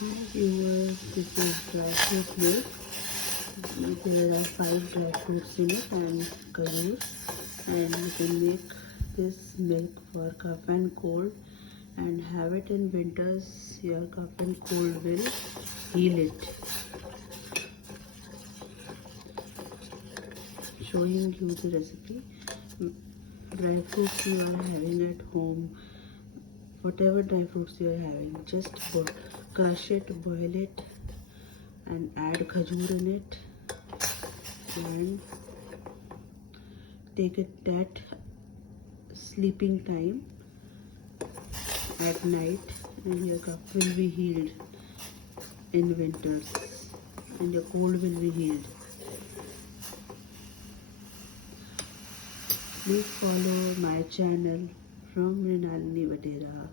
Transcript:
Hi viewers, this is dry fruit milk. There are 5 dry fruits in it and kajur, and you can make this milk for cough and cold and have it in winters. Your cough and cold will heal it. Showing you the recipe. Dry fruits you are having at home, whatever dry fruits you are having, just crush it, boil it, and add khajur in it, and take it that sleeping time at night, and your cough will be healed in winters, and your cold will be healed. Please follow my channel from Rinalini Vadera.